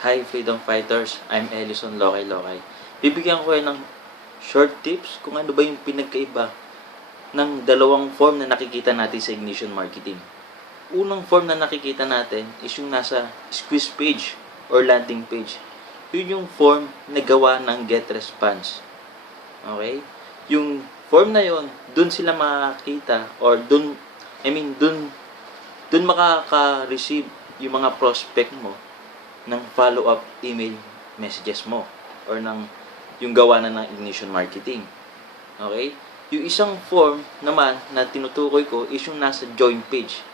Hi Freedom Fighters, I'm Ellison Lokay Lokay. Bibigyan ko kayo ng short tips kung ano ba yung pinagkaiba ng dalawang form na nakikita natin sa Ignition Marketing. Unang form na nakikita natin is yung nasa squeeze page or landing page. Yun yung form na gawa ng get response. Okay? Yung form na yon, dun sila makakita or dun, I mean, dun, dun makaka-receive yung mga prospect mo ng follow-up email messages mo or ng yung gawa na ng ignition marketing. Okay? Yung isang form naman na tinutukoy ko is yung nasa join page.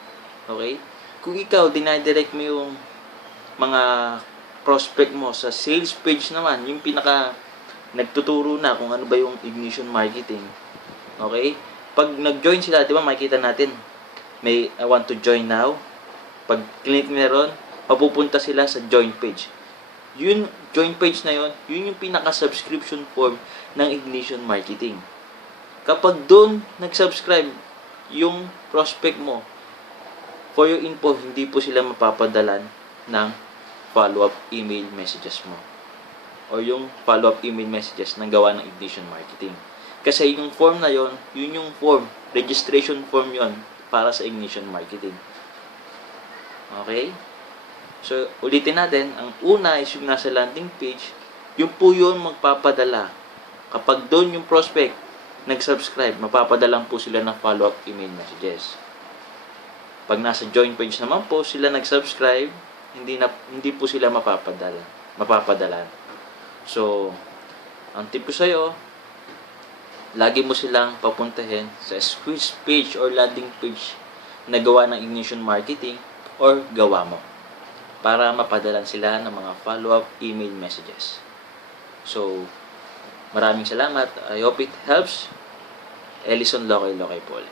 Okay? Kung ikaw, dinadirect mo yung mga prospect mo sa sales page naman, yung pinaka nagtuturo na kung ano ba yung ignition marketing. Okay? Pag nag-join sila, di ba makikita natin, may I want to join now. Pag click meron, mapupunta sila sa join page. Yun, join page na yun, yun yung pinaka-subscription form ng Ignition Marketing. Kapag doon nag-subscribe yung prospect mo, for your info, hindi po sila mapapadalan ng follow-up email messages mo. O yung follow-up email messages ng gawa ng Ignition Marketing. Kasi yung form na yon, yun yung form, registration form yon para sa Ignition Marketing. Okay? So, ulitin natin, ang una is yung nasa landing page, yung po yun magpapadala. Kapag doon yung prospect nag-subscribe, mapapadalang po sila ng follow-up email messages. Pag nasa join page naman po sila nag-subscribe, hindi na hindi po sila mapapadala, mapapadalan. So, ang tip ko sa'yo, lagi mo silang papuntahin sa squeeze page or landing page na gawa ng Ignition Marketing or gawa mo para mapadalan sila ng mga follow-up email messages. So, maraming salamat. I hope it helps. Ellison Lokay Lokay po ulit.